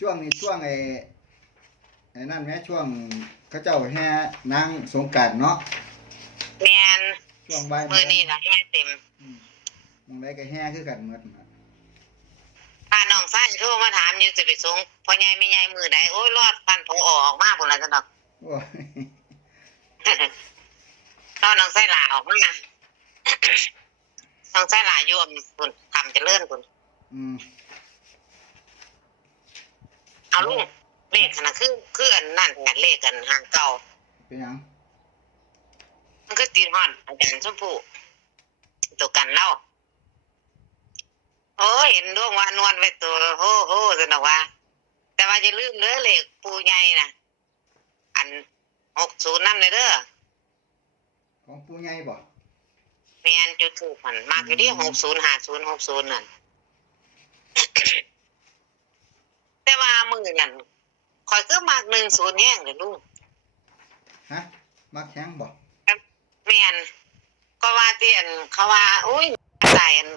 ช่วงนี้ช่วงไอ้ไอ้นั่นแหมช่วงเขาเจ้าแห่นางสงกรารเนาะแม่นช่วงบ่ายมื้อนี้ล่ะแม่เต็มอืมหมองใดก็แห่คือกันหมดน่ะพาน้องชายโทรมาถามอยู่สิไปส่งพ่อใหญ่แม่ใหญ่มื้อใดโอ้ยรอดพันโผออกมาพุ่นล่ะจังดอก โอ้ยรอดน้องชายหลาออกมาน้องชายหลาอยู่อำพุ่นทำเจริญพุ่นอืม เอาลูกเลขขนาดคือคืออันนั่นกันเลขกันห่างเก่าเป็นหยังมันก็ตีนห่อนอาจารย์ชมพู่ตัวกันเล่าโอ้ยเห็นดวงว่านวลไปตัวโอ้โหสนอกว่า แต่ว่าจะลืมเด้อเลขปูใหญ่น่ะอันหกศูนย์นั่นเลยเด้อของปู่ใหญ่บ่แมนจุดถูกมันมากอยู่ที่หกศูนย์ห้าศูนย์หกศูนย์นั่นแต่ ว่ามือนั่นคอยก็มากหนึ่งศูนย์แห้งเลยลูกฮะมักแฮงบ่แมนก็ว่าเตียนเขาว่าอุ้ยตายอัน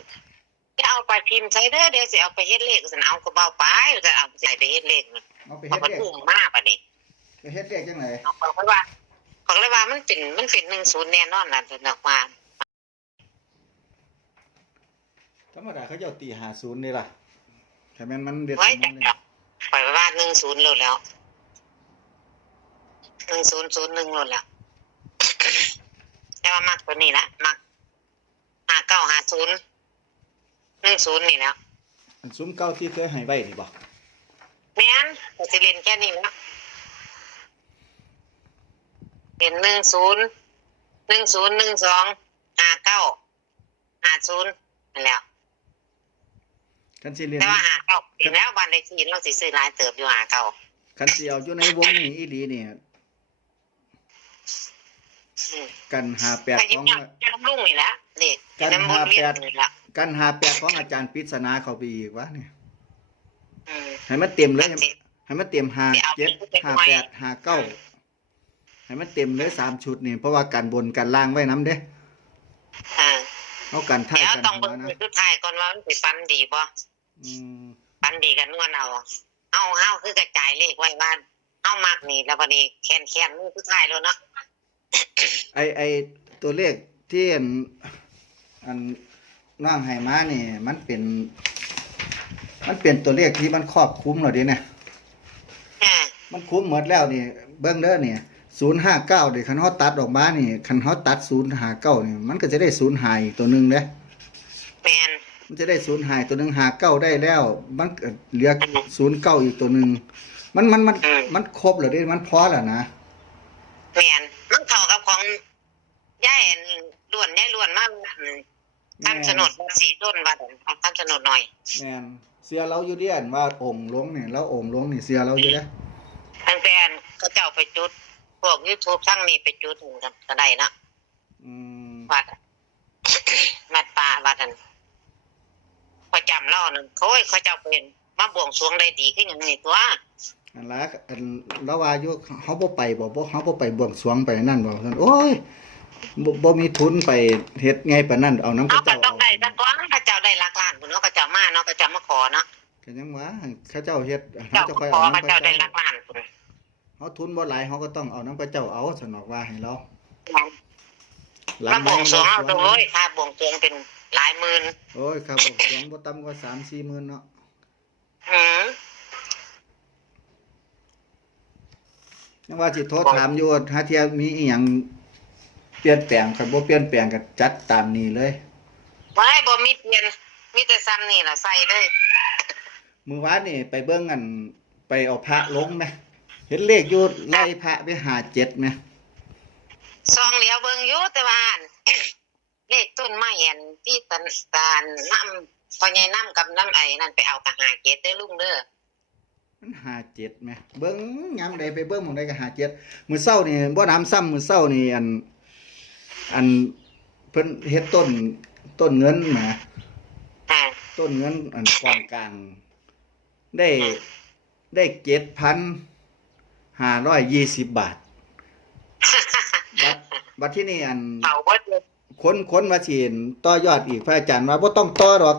จะเอาไปพิมพ์ใช้เด้อเดี๋ยวสิเอาไปเฮ็ดเลขสันเอาก็เบาไปจะเอาใส่ไปเฮ็ดเลขมันเอาไปเพเฮ็ราะดมันเลขอุ้มมากอะนี่ไปเฮ็ดเลขจังไดเอาเขาก็ว่าเขาเลยว่ามันเป็นมันเป็นหนึ่งศูนย์แน่นอนล่ะถึงออกมาธรรมดาเขาเจ้าตี50นี่ล่ะถ้าแม่นมันเด็ดไว้สมจัอง หนึ่งศูนย์โลดแล้วหนึ่งศูนย์ศูนย์หนึ่งโลดแล้วแต่ว่ามักตัวนี้ละมักห้าเก้าห้าศูนย์หนึ่งศูนย์นี่แล้วอันซุ้มเก่าที่เคยให้ไว้นี่บ่แม่นก็สิเล่นแค่นี้แล้วเห็นหนึ่งศูนย์หนึ่งศูนย์หนึ่งสองห้าเก้าห้าศูนย์นั่นแหล้ว คันสิเรียนแต่ว่าห้าเก้าเห็นแล้ววันเลขที่เราสิซื้อหลายเติบอยู่ห้าเก้าคันสิเอาอยู่ในวงนี้อีหลีนี่อืมกันแต่58ยิ่ขงองอยากจะลุงนี่แหละเด็กกันน้ำบุญเรียนห้าแปดนี่แหละกัน58ของอาจารย์ปริศนาเข้าไปอีกวะเนี่ยอืมให้มันเต็มเลยอันที่ให้มันเต็มห้าไปเอาเจ็ดไปเอาห้าไว้แปดห้าเก้าให้มันเต็มเลยสามชุดนี่เพราะว่ากันบนกันล่างไว้น้ำเด้อ่า เอากันท้ายเดี๋ยวกันต้องหัเบิ่วงนะ สุดท้ายก่อนว่ามันสิฟันดีบ่ อืมฟันดีกันนวลเอาเอาเฮาคือกระจายเลขไว้ว่าเฮามักนี่แล้วบัดนี้แคนแคนมือสุดท้ายแล้วเนาะไอไอตัวเลขที่อันอันนั่งให้มานี่มันเป็น มันเป็นตัวเลขที่มันครอบคลุมแล้วดิเนี่ย อ่ามันคุ้มหมดแล้วนี่ เบิ้งเด้อนี่ศูนย์ห้าเก้าเดี๋ยวคันเขาตัดออกมานี่คันเขาตัดศูนย์ห้าเก้านี่มันก็จะได้ศูนย์หายอีกตัวหนึ่งเด้แม่น มันจะได้ศูนย์หายตัวหนึ่งหาเก้าได้แล้ว มันก็เหลือศูนย์เก้าอีกตัวหนึ่งมันมันมันมันครบแล้วเด้มันพอแล้วนะแม่นมันเข้ากับของยายอันล้วนยายล้วนมากทำโฉนดสีต้นว่าทำโฉนดหน่อยแม่นเสียเราอยู่เดียนว่าองค์หลวงนี่แล้วองค์หลวงนี่เสียเราอยู่เด้อตั้งแต่อันเขาเจ้าไปจุด พวก YouTube ทั้งนี้ไปจุดหนึ่งกันก็ได้เนาะอืมวัดวัดป่าวัดอัน พอจำเล่านึงเขาเขาเจ้าเป็นมาบวงสรวงได้ดีขึ้นอย่างนี้ตัวอันละอันเราว่าอยู่เขาบ่ไปบ่บ่เขาบ่ไปบวงสรวงไปนั่นบ่ซั่นโอ้ยบ่บ่มีทุนไปเฮ็ดไงปานนั้นเอาน้ำเอาเขาก็เจ้าต้อเอางได้สักตัวเขาเจ้าได้หลักล้านพุ่นเนาะเขาเจ้ามาเนาะเขาเจ้ามาขอเนาะก็ยังว่าเขาเจ้าเฮ็ดเขาเจ้าเจ้ามาค่อยขอเอาเขาน้ำเจ้าเขาได้หลัเจ้ากล้านพุ่นเขาทุนบ่หลายเขาก็ต้องเอาน้ำเขาเจ้าเอาสนอกว่าให้เราหลัมาบวงสรวงเอาบตัววงเอ้ยค่าบวงสรวงเป็น หลายหมื่นโอ้ยครับผมสวงบ่ต่ำกว่าสามสี่หมื่นเนาะอืมยังว่าสิโทรถามอยู่ถ้าเทียมีอีหยังเปลี่ยนแปลงคันบ่เปลี่ยนแปลงก็จัดตามนี้เลยไว้บ่มีเปลี่ยนมีแต่ซ้ำนี่ล่ะใส่เลยมื้อวานนี่ไปเบิ่งอันไปเอาพระลงไหมเห็นเลขอยู่ไล่พระไปหาเจ็ดไหมซองเหลียวเบิ่งอยู่แต่ว่าอัน เลขต้นไม้อันที่ตันตาลน้ำพอใหญ่น้ำกับน้ำไอ้นั่นไปเอากระหาเกตเด้อลุงเด้อมันหาเจ็ดไหมเบิ่งยามใดไปเบิ่งหม่องใดก็หาเจ็ดมื้อเช้านี่บ่น้ำซ้ำมื้อเช้านี่อัน อันเพิ่นเฮ็ดต้นต้นเงินแหมอ่า ต้นเงินอันกว้างกลาง ได้ได้เจ็ดพันห้าร้อยยี่สิบบาทบัดบัดที่นี่อันเขาเบิดเลย คนคนมาฉีนต่อยอดอีกพระอาจารย์ว่าบ่ต้องต่อดอก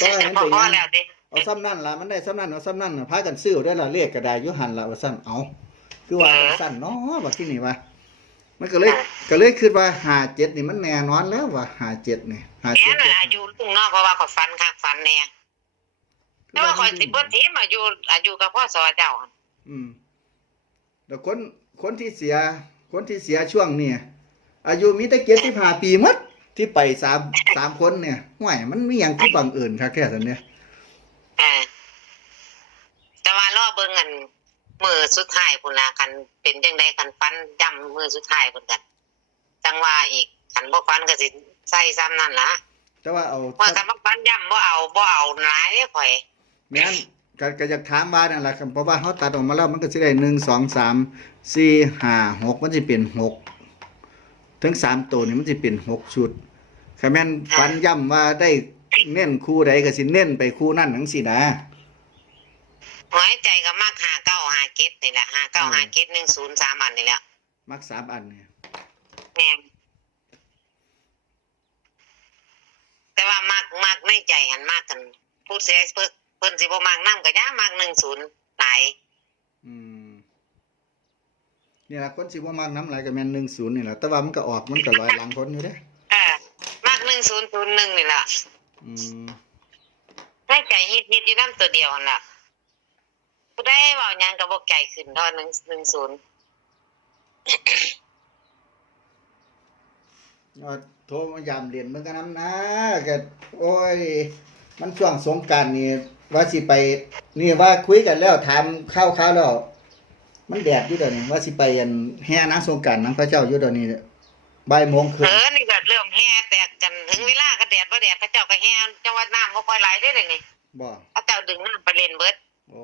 ต่อให้มันพอเป็นพอหยังแล้วดิเอาเอาซ้ำนั่นล่ะมันได้ซ้ำนั่นเอาซ้ำนั่นน่ะพากันซื้อได้ละเลขก็ได้อยู่หันล่ะว่าซั่นเอา คือว่าจังซั่นเนาะบัดที่นี่ว่า มันก็เลยก็เลยคิดว่า57นี่มันแน่นอนแล้วว่า57นี่แม่57นอายุลุงเนาะเพราะว่าข่อยฟันคักฟันแน่แต่ว่าข่อยสิบ่ทีมอายุอายุกับพ่อสอเจ้าหั่นอืมแล้วคนคนที่เสีย คนที่เสียช่วงนี้ อายุมีแต่75ปีหมดที่ไปสามสามคนเนี่ยห่วยมันมีหยังที่บังเอิญคักแท้ซั่นเนี่ยอ่าแต่ว่ารอเบิ่งอันมือสุดท้ายพุ่นล่ะคันเป็นจังไดคันฟันย่ำมือสุดท้ายพุ่นกันจังว่าอีกคันบ่ฟันก็สิใส่ซ้ำนั่นล่ะแต่ว่าเอาว่าคันบ่ฟันย่ำบ่เอาบ่เอาหลายเด้ข่อยแม่นก็ก็อยากถามว่านั่นล่ะครับเพราะว่าเฮาตัดออกมาแล้วมันก็สิได้1 2 3 4 5 6มันสิเป็น6 ถึง3ตัวนี่มันสิเป็น6ชุดคันแม่นฟันย้ำว่าได้เน้นคู่ใดก็สิเน้นไปคู่นั้นจังซี่นะหัวใจก็มักหาเก้าหาเก็ดนี่แหละหาเก้าหาเก็ดหนึ่งศูนย์สามอันนี่แหละมักสามอันเนี่ยแม่นแต่ว่ามักมักในใจหันมากกันพูดเสียเพิ่นเพิ่นสิบ่มักนำก็ย่ามักหนึ่งศูนย์หลายอืม นี่ล่ะคนสิบ่มักน้ำลายก็แม่น10นี่ล่ะแต่ว่ามันก็ออกมันก็ลอยหลังคนอยู่เด้เออมักหนึ่งศูนย์ศูนย์หนึ่งนี่แหละอืมในใจฮิตฮิตอยู่น้ำตัวเดียวนั่นล่ะผู้ได้เว้าหยังก็บ่ใจขึ้นเท่าหนึ่งหนึ่งศูนย์ว่าโทรมายามเรียนมันก็น้ำนะก็โอ้ย มันช่วงสงกรารนี่ว่าสิไป นี่ว่าคุยกันแล้วถามข้าวๆแล้ว มันแดดอยู่เดี๋ยวนี้ว่าสิไปอันแห่นางสงกรารนางพระเจ้าอยู่เดี๋ยวนี้บ่ายโมงครึ่เองอนี่ก็เริ่มแห่แตกกันถึงเวลาก็แดดบ่แดดพระเจ้าก็แห่จังว่าน้ำบ่ค่อยไหลได้เลยนี่บ่พระเจ้าดึงน้ำไปเล่นเบิดโอ้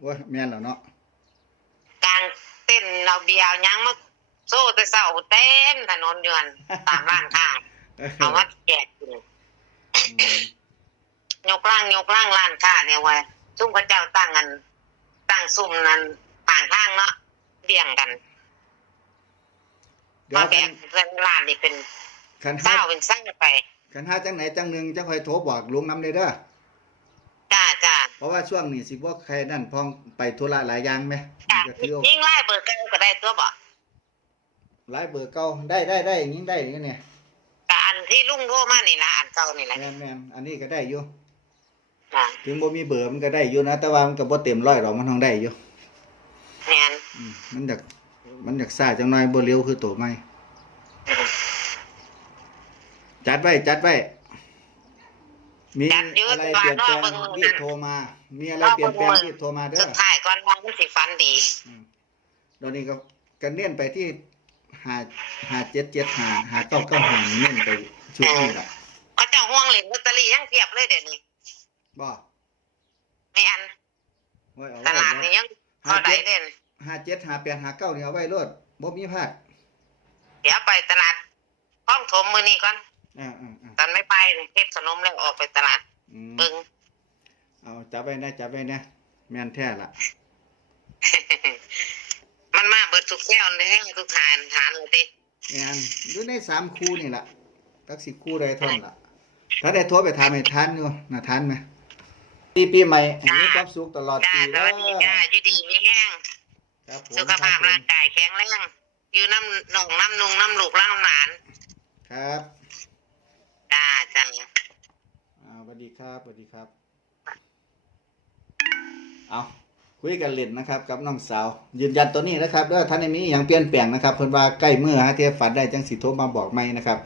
โอ้ยแม่นแล้วเนาะกลางเต้นเราเบียร์ยังมาโซ่แต่เสาเต็มถนนอยวนตามร้านค้าเอามาแจกกินอืมยกล่างยกล่างร้านค้าเนี่ยไว้ซุ่มพระเจ้าตั้งกันตั้งซุ่มนั้นต่างทางเนาะเบี่ยงกันเดี๋ยมาวแบคักนเรื่องร้านนี่เป็นคันเศหาร้าเป็นเศร้าไปคันหาจังไหนจังหนึงจังค่อยโทรบอกลุงนำได้เด้อจ้าจ้าเพราะว่าช่วงนี้สิบ่ใครนั่นพองไปธุระหลายอย่างไหมจ้าก็ถือเอายิ่งไล่เบอร์เกันก็ได้ตัวบ่หลายเบอร์เก่าได้ได้ได้ยิ่งได้อย่างนี้เนี่ยกอันที่ลุงโทรมานี่ละอันเก่านี่แหละแม่นแม่นอันนี้ก็ได้อยู่จ้าถึงบ่มีเบอร์มันก็ได้อยู่นะแต่ว่ามันก็บ่เต็มร้อยหรอกมันต้องได้อยู่แม่นอื มมันอยากมันอยากซ่าจังหน่อยบ่เร็วคือตัวใหม่จัดไว้จัดไว้มีจัดอยู่อะไรว่าเปลี่ยนแปลงรอเบิ่งรีบโทรมา มีอะไรเปลี่ยนแปลงรีบโทรมาเด้สุอดท้ายก่อนว่ามันสิฟันดีอืมตอนนี้ก็กันเน้นไปที่หาหาเจ็ดเจ็ดหาหาเก้าเก้าหานี่เน้นไปชุดนี้ล่ะเขาเจ้าห่วงเหรียญลอตเตอรี่ยังเทียบเลยเดี๋ยวนี้บ่ไม่อันไว้เอาตไว้ลาดนี่ยังเท่าไหร่เด่น หาเจ็ดหาแปดหาเก้านี่เอาไว้รวดบ่มีพลาดเดี๋ยวไปตลาดห้องถมมือนี้ก่อนอ่าอ่าอ่าตอนไม่ไปเฮ็ดขนมแล้วออกไปตลาดอืมเบิ่ง เอาจับไว้นะจับไว้นะแม่นแท้ล่ะมันมาเบิดทุกแก้วเลยให้ทุกทานทานเลยติแม่นอยู่ในสามคู่นี่ล่ะตักสิคู่ใดเท่านั้นล่ะถ้าได้โทรไปถามให้ทานอยู่น่ะทานไหมปีปีใหม่ให้มีความสุขตลอดจ้าปีสเด้อวัสดีจ้าอยู่ดีมีแห้ง ครับผมสุขภาพร่างกายแข็งแรงอยู่น้ำหนองน้ำนุงน้ำลูกน้ำหลาน ครับจ้าจ้าอ่าสวัสดีครับสวัสดีครับ เอาคุยกันเล่นนะครับ กับน้องสาว ยืนยันตัวนี้นะครับเด้อท่านในนี้ยังเปลี่ยนแปลงนะครับ เพิ่นว่าใกล้มือฮะที่ฝันได้จังสิโทรมาบอกไหมนะครับ